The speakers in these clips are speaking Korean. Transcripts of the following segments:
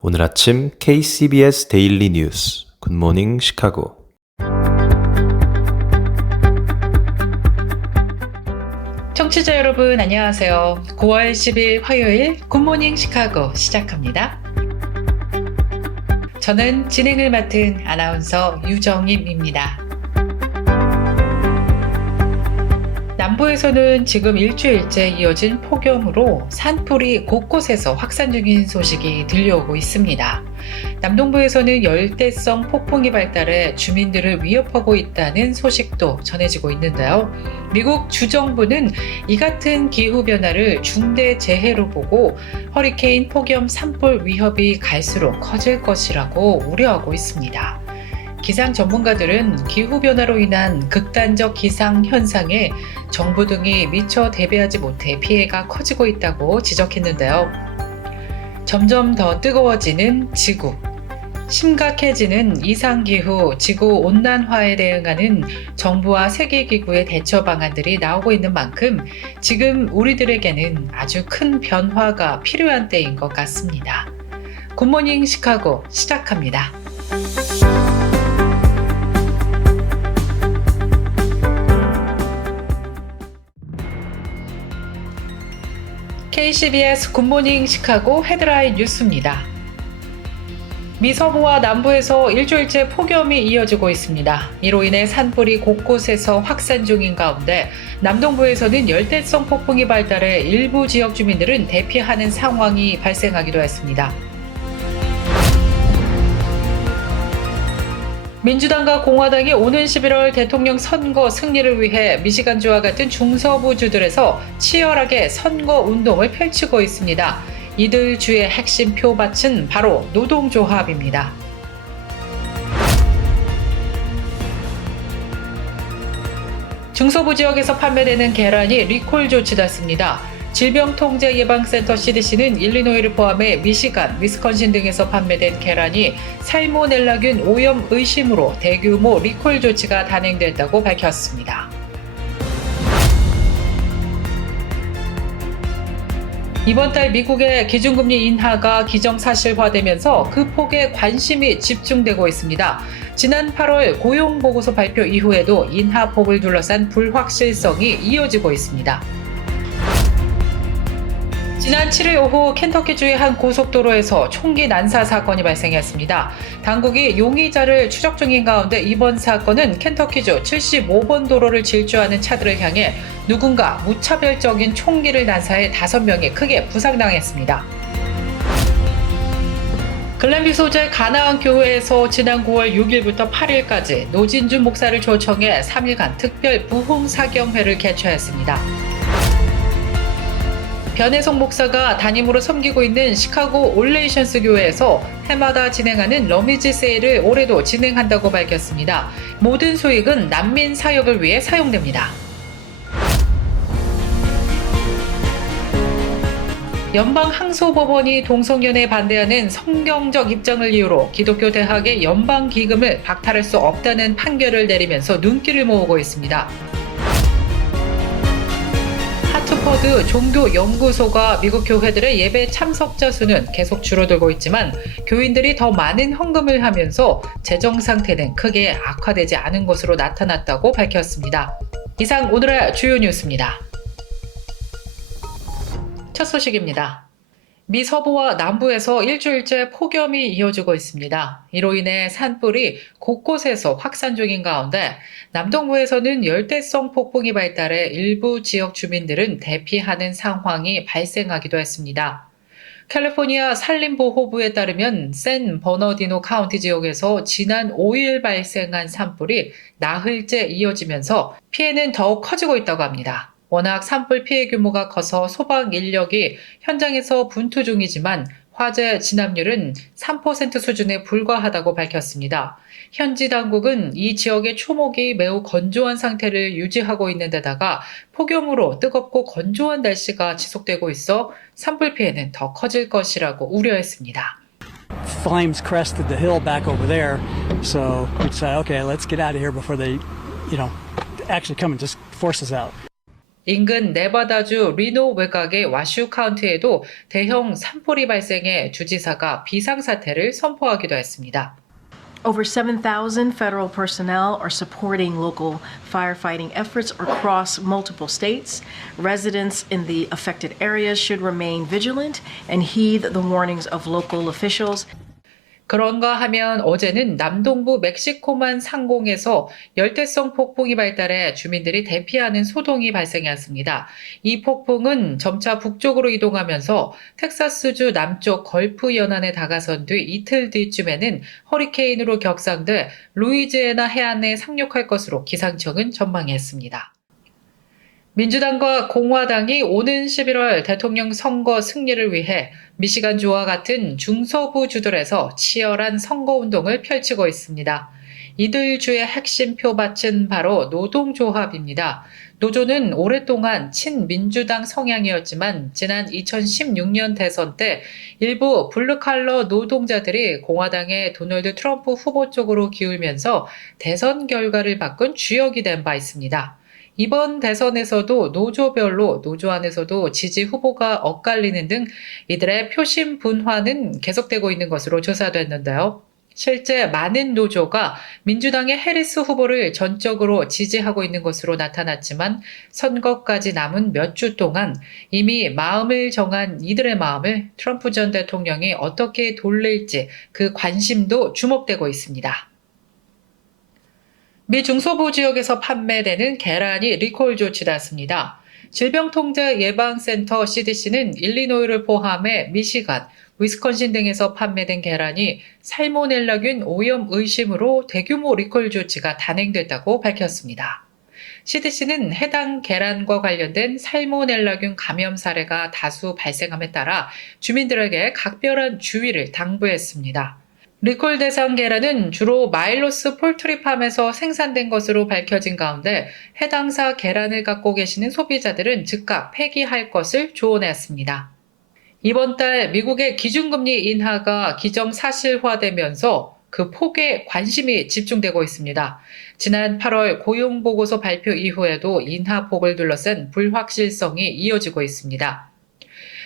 오늘 아침 KCBS 데일리 뉴스 굿모닝 시카고. 청취자 여러분 안녕하세요. 9월 10일 화요일 굿모닝 시카고 시작합니다. 저는 진행을 맡은 아나운서 유정임입니다. 남부에서는 지금 일주일째 이어진 폭염으로 산불이 곳곳에서 확산 중인 소식이 들려오고 있습니다. 남동부에서는 열대성 폭풍이 발달해 주민들을 위협하고 있다는 소식도 전해지고 있는데요. 미국 주정부는 이 같은 기후변화를 중대재해로 보고 허리케인, 폭염, 산불 위협이 갈수록 커질 것이라고 우려하고 있습니다. 기상 전문가들은 기후변화로 인한 극단적 기상 현상에 정부 등이 미처 대비하지 못해 피해가 커지고 있다고 지적했는데요. 점점 더 뜨거워지는 지구, 심각해지는 이상기후, 지구온난화에 대응하는 정부와 세계기구의 대처 방안들이 나오고 있는 만큼 지금 우리들에게는 아주 큰 변화가 필요한 때인 것 같습니다. 굿모닝 시카고 시작합니다. KCBS 굿모닝 시카고 헤드라인 뉴스입니다. 미 서부와 남부에서 일주일째 폭염이 이어지고 있습니다. 이로 인해 산불이 곳곳에서 확산 중인 가운데 남동부에서는 열대성 폭풍이 발달해 일부 지역 주민들은 대피하는 상황이 발생하기도 했습니다. 민주당과 공화당이 오는 11월 대통령 선거 승리를 위해 미시간주와 같은 중서부주들에서 치열하게 선거 운동을 펼치고 있습니다. 이들 주의 핵심 표밭은 바로 노동조합입니다. 중서부 지역에서 판매되는 계란이 리콜 조치됐습니다. 질병통제예방센터 CDC는 일리노이를 포함해 미시간, 위스콘신 등에서 판매된 계란이 살모넬라균 오염 의심으로 대규모 리콜 조치가 단행됐다고 밝혔습니다. 이번 달 미국의 기준금리 인하가 기정사실화되면서 그 폭에 관심이 집중되고 있습니다. 지난 8월 고용보고서 발표 이후에도 인하폭을 둘러싼 불확실성이 이어지고 있습니다. 지난 7일 오후 켄터키주의 한 고속도로에서 총기 난사 사건이 발생했습니다. 당국이 용의자를 추적 중인 가운데 이번 사건은 켄터키주 75번 도로를 질주하는 차들을 향해 누군가 무차별적인 총기를 난사해 5명이 크게 부상당했습니다. 글랜비 소재 가나안 교회에서 지난 9월 6일부터 8일까지 노진준 목사를 초청해 3일간 특별 부흥사경회를 개최했습니다. 변혜성 목사가 담임으로 섬기고 있는 시카고 올레이션스 교회에서 해마다 진행하는 러미지 세일을 올해도 진행한다고 밝혔습니다. 모든 수익은 난민 사역을 위해 사용됩니다. 연방항소법원이 동성연애에 반대하는 성경적 입장을 이유로 기독교 대학의 연방기금을 박탈할 수 없다는 판결을 내리면서 눈길을 모으고 있습니다. 하트퍼드 종교연구소가 미국 교회들의 예배 참석자 수는 계속 줄어들고 있지만 교인들이 더 많은 헌금을 하면서 재정 상태는 크게 악화되지 않은 것으로 나타났다고 밝혔습니다. 이상 오늘의 주요 뉴스입니다. 첫 소식입니다. 미 서부와 남부에서 일주일째 폭염이 이어지고 있습니다. 이로 인해 산불이 곳곳에서 확산 중인 가운데 남동부에서는 열대성 폭풍이 발달해 일부 지역 주민들은 대피하는 상황이 발생하기도 했습니다. 캘리포니아 산림보호부에 따르면 샌 버너디노 카운티 지역에서 지난 5일 발생한 산불이 나흘째 이어지면서 피해는 더욱 커지고 있다고 합니다. 워낙 산불 피해 규모가 커서 소방 인력이 현장에서 분투 중이지만 화재 진압률은 3% 수준에 불과하다고 밝혔습니다. 현지 당국은 이 지역의 초목이 매우 건조한 상태를 유지하고 있는 데다가 폭염으로 뜨겁고 건조한 날씨가 지속되고 있어 산불 피해는 더 커질 것이라고 우려했습니다. Flames crested the hill back over there, so we'd say, okay, let's get out of here before they, actually come and just force us out. 인근 네바다주 리노 외곽의 와슈 카운티에도 대형 산불이 발생해 주지사가 비상사태를 선포하기도 했습니다. Over 7,000 federal personnel are supporting local firefighting efforts across multiple states. Residents in the affected areas should remain vigilant and heed the warnings of local officials. 그런가 하면 어제는 남동부 멕시코만 상공에서 열대성 폭풍이 발달해 주민들이 대피하는 소동이 발생했습니다. 이 폭풍은 점차 북쪽으로 이동하면서 텍사스주 남쪽 걸프 연안에 다가선 뒤 이틀 뒤쯤에는 허리케인으로 격상돼 루이지애나 해안에 상륙할 것으로 기상청은 전망했습니다. 민주당과 공화당이 오는 11월 대통령 선거 승리를 위해 미시간주와 같은 중서부 주들에서 치열한 선거운동을 펼치고 있습니다. 이들 주의 핵심 표밭은 바로 노동조합입니다. 노조는 오랫동안 친민주당 성향이었지만 지난 2016년 대선 때 일부 블루칼러 노동자들이 공화당의 도널드 트럼프 후보 쪽으로 기울면서 대선 결과를 바꾼 주역이 된 바 있습니다. 이번 대선에서도 노조별로 노조 안에서도 지지 후보가 엇갈리는 등 이들의 표심 분화는 계속되고 있는 것으로 조사됐는데요. 실제 많은 노조가 민주당의 해리스 후보를 전적으로 지지하고 있는 것으로 나타났지만 선거까지 남은 몇 주 동안 이미 마음을 정한 이들의 마음을 트럼프 전 대통령이 어떻게 돌릴지 그 관심도 주목되고 있습니다. 미 중서부 지역에서 판매되는 계란이 리콜 조치됐습니다. 질병통제예방센터 CDC는 일리노이를 포함해 미시간, 위스콘신 등에서 판매된 계란이 살모넬라균 오염 의심으로 대규모 리콜 조치가 단행됐다고 밝혔습니다. CDC는 해당 계란과 관련된 살모넬라균 감염 사례가 다수 발생함에 따라 주민들에게 각별한 주의를 당부했습니다. 리콜 대상 계란은 주로 마일로스 폴트리팜에서 생산된 것으로 밝혀진 가운데 해당사 계란을 갖고 계시는 소비자들은 즉각 폐기할 것을 조언했습니다. 이번 달 미국의 기준금리 인하가 기정사실화되면서 그 폭에 관심이 집중되고 있습니다. 지난 8월 고용보고서 발표 이후에도 인하폭을 둘러싼 불확실성이 이어지고 있습니다.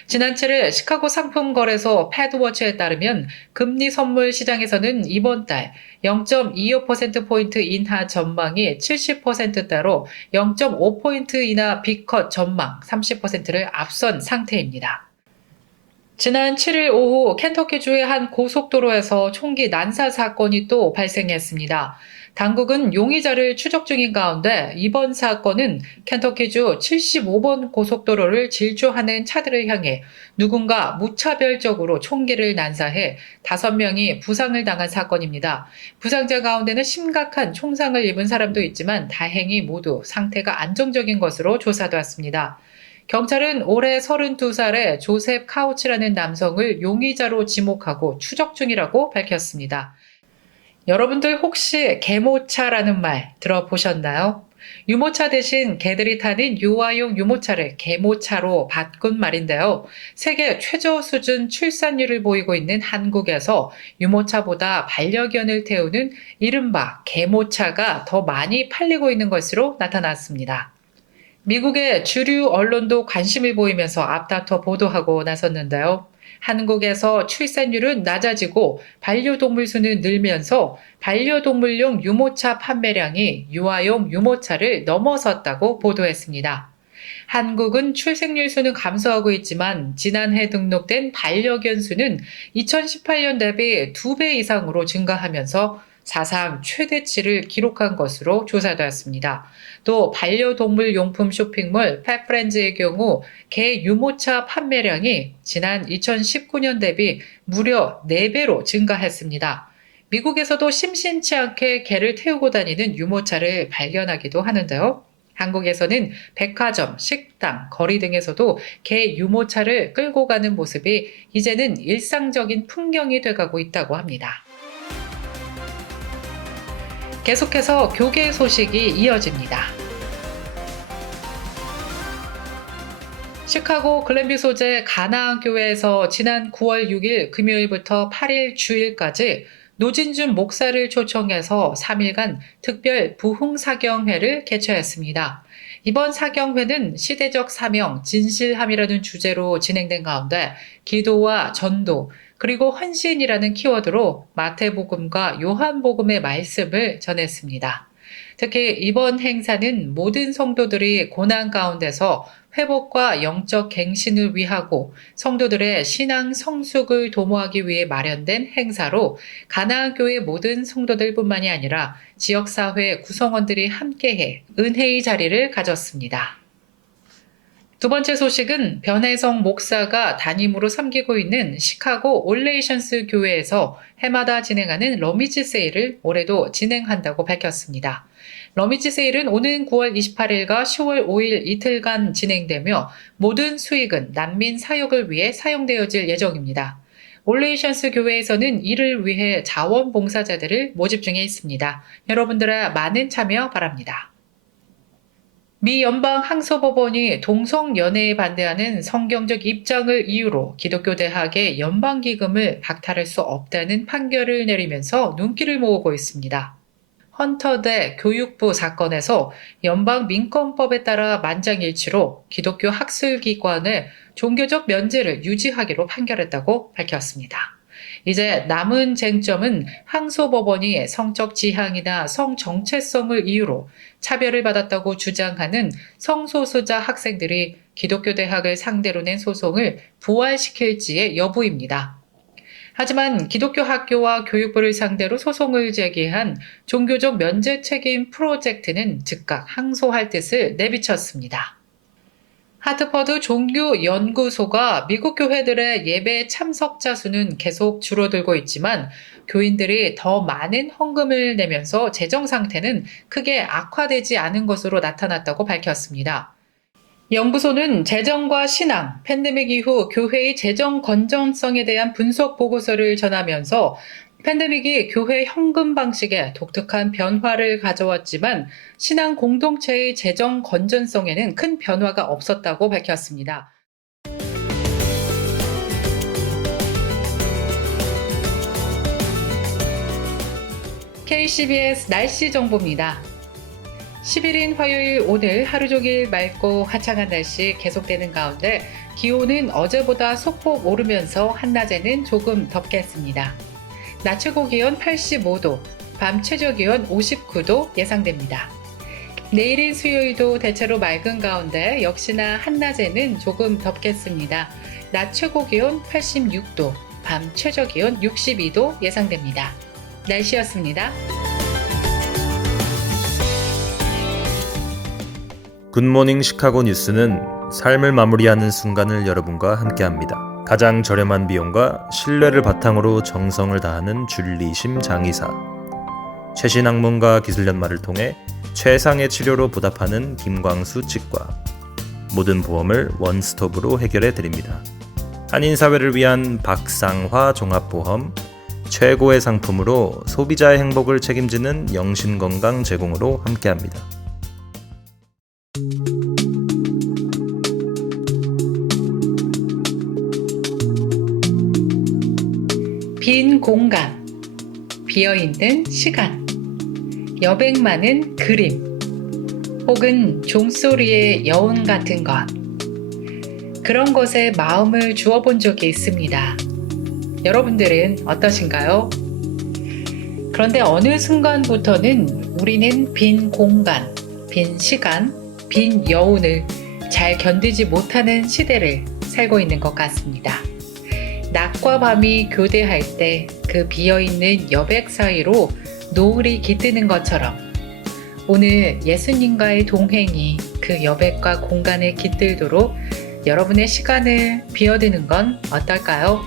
지난 7일 시카고 상품거래소 패드워치에 따르면 금리 선물 시장에서는 이번 달 0.25%포인트 인하 전망이 70%대로 0.5포인트 인하 빅컷 전망 30%를 앞선 상태입니다. 지난 7일 오후 켄터키주의 한 고속도로에서 총기 난사 사건이 또 발생했습니다. 당국은 용의자를 추적 중인 가운데 이번 사건은 켄터키주 75번 고속도로를 질주하는 차들을 향해 누군가 무차별적으로 총기를 난사해 5명이 부상을 당한 사건입니다. 부상자 가운데는 심각한 총상을 입은 사람도 있지만 다행히 모두 상태가 안정적인 것으로 조사되었습니다. 경찰은 올해 32살의 조셉 카우치라는 남성을 용의자로 지목하고 추적 중이라고 밝혔습니다. 여러분들 혹시 개모차라는 말 들어보셨나요? 유모차 대신 개들이 타는 유아용 유모차를 개모차로 바꾼 말인데요. 세계 최저 수준 출산율을 보이고 있는 한국에서 유모차보다 반려견을 태우는 이른바 개모차가 더 많이 팔리고 있는 것으로 나타났습니다. 미국의 주류 언론도 관심을 보이면서 앞다퉈 보도하고 나섰는데요. 한국에서 출산율은 낮아지고 반려동물 수는 늘면서 반려동물용 유모차 판매량이 유아용 유모차를 넘어섰다고 보도했습니다. 한국은 출생률 수는 감소하고 있지만 지난해 등록된 반려견 수는 2018년 대비 2배 이상으로 증가하면서 사상 최대치를 기록한 것으로 조사되었습니다. 또 반려동물 용품 쇼핑몰 펫프렌즈의 경우 개 유모차 판매량이 지난 2019년 대비 무려 4배로 증가했습니다. 미국에서도 심심치 않게 개를 태우고 다니는 유모차를 발견하기도 하는데요. 한국에서는 백화점, 식당, 거리 등에서도 개 유모차를 끌고 가는 모습이 이제는 일상적인 풍경이 돼가고 있다고 합니다. 계속해서 교계 소식이 이어집니다. 시카고 글랜뷰 소재 가나안 교회에서 지난 9월 6일 금요일부터 8일 주일까지 노진준 목사를 초청해서 3일간 특별 부흥사경회를 개최했습니다. 이번 사경회는 시대적 사명, 진실함이라는 주제로 진행된 가운데 기도와 전도, 그리고 헌신이라는 키워드로 마태복음과 요한복음의 말씀을 전했습니다. 특히 이번 행사는 모든 성도들이 고난 가운데서 회복과 영적 갱신을 위하고 성도들의 신앙 성숙을 도모하기 위해 마련된 행사로 가나안교회 모든 성도들뿐만이 아니라 지역사회 구성원들이 함께해 은혜의 자리를 가졌습니다. 두 번째 소식은 변혜성 목사가 담임으로 섬기고 있는 시카고 올레이션스 교회에서 해마다 진행하는 러미지 세일을 올해도 진행한다고 밝혔습니다. 러미지 세일은 오는 9월 28일과 10월 5일 이틀간 진행되며 모든 수익은 난민 사역을 위해 사용되어질 예정입니다. 올레이션스 교회에서는 이를 위해 자원봉사자들을 모집 중에 있습니다. 여러분들의 많은 참여 바랍니다. 미 연방 항소법원이 동성연애에 반대하는 성경적 입장을 이유로 기독교 대학의 연방기금을 박탈할 수 없다는 판결을 내리면서 눈길을 모으고 있습니다. 헌터대 교육부 사건에서 연방 민권법에 따라 만장일치로 기독교 학술기관의 종교적 면제를 유지하기로 판결했다고 밝혔습니다. 이제 남은 쟁점은 항소법원이 성적 지향이나 성 정체성을 이유로 차별을 받았다고 주장하는 성소수자 학생들이 기독교 대학을 상대로 낸 소송을 부활시킬지의 여부입니다. 하지만 기독교 학교와 교육부를 상대로 소송을 제기한 종교적 면제 책임 프로젝트는 즉각 항소할 뜻을 내비쳤습니다. 하트퍼드 종교연구소가 미국 교회들의 예배 참석자 수는 계속 줄어들고 있지만 교인들이 더 많은 헌금을 내면서 재정 상태는 크게 악화되지 않은 것으로 나타났다고 밝혔습니다. 연구소는 재정과 신앙, 팬데믹 이후 교회의 재정 건전성에 대한 분석 보고서를 전하면서 팬데믹이 교회 현금 방식에 독특한 변화를 가져왔지만 신앙 공동체의 재정 건전성에는 큰 변화가 없었다고 밝혔습니다. KCBS 날씨 정보입니다. 11일 화요일 오늘 하루 종일 맑고 화창한 날씨 계속되는 가운데 기온은 어제보다 소폭 오르면서 한낮에는 조금 덥겠습니다. 낮 최고 기온 85도, 밤 최저 기온 59도 예상됩니다. 내일인 수요일도 대체로 맑은 가운데 역시나 한낮에는 조금 덥겠습니다. 낮 최고 기온 86도, 밤 최저 기온 62도 예상됩니다. 날씨였습니다. 굿모닝 시카고 뉴스는 삶을 마무리하는 순간을 여러분과 함께합니다. 가장 저렴한 비용과 신뢰를 바탕으로 정성을 다하는 줄리심 장의사, 최신 학문과 기술 연마를 통해 최상의 치료로 보답하는 김광수 치과, 모든 보험을 원스톱으로 해결해 드립니다. 한인사회를 위한 박상화 종합보험, 최고의 상품으로 소비자의 행복을 책임지는 영신건강 제공으로 함께합니다. 빈 공간, 비어있는 시간, 여백 많은 그림, 혹은 종소리의 여운 같은 것, 그런 것에 마음을 주어본 적이 있습니다. 여러분들은 어떠신가요? 그런데 어느 순간부터는 우리는 빈 공간, 빈 시간, 빈 여운을 잘 견디지 못하는 시대를 살고 있는 것 같습니다. 낮과 밤이 교대할 때 그 비어있는 여백 사이로 노을이 깃드는 것처럼 오늘 예수님과의 동행이 그 여백과 공간에 깃들도록 여러분의 시간을 비워드는 건 어떨까요?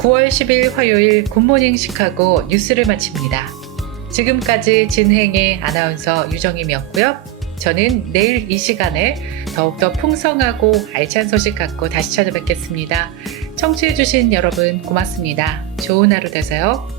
9월 10일 화요일 굿모닝 시카고 뉴스를 마칩니다. 지금까지 진행의 아나운서 유정임이었고요. 저는 내일 이 시간에 더욱더 풍성하고 알찬 소식 갖고 다시 찾아뵙겠습니다. 청취해주신 여러분 고맙습니다. 좋은 하루 되세요.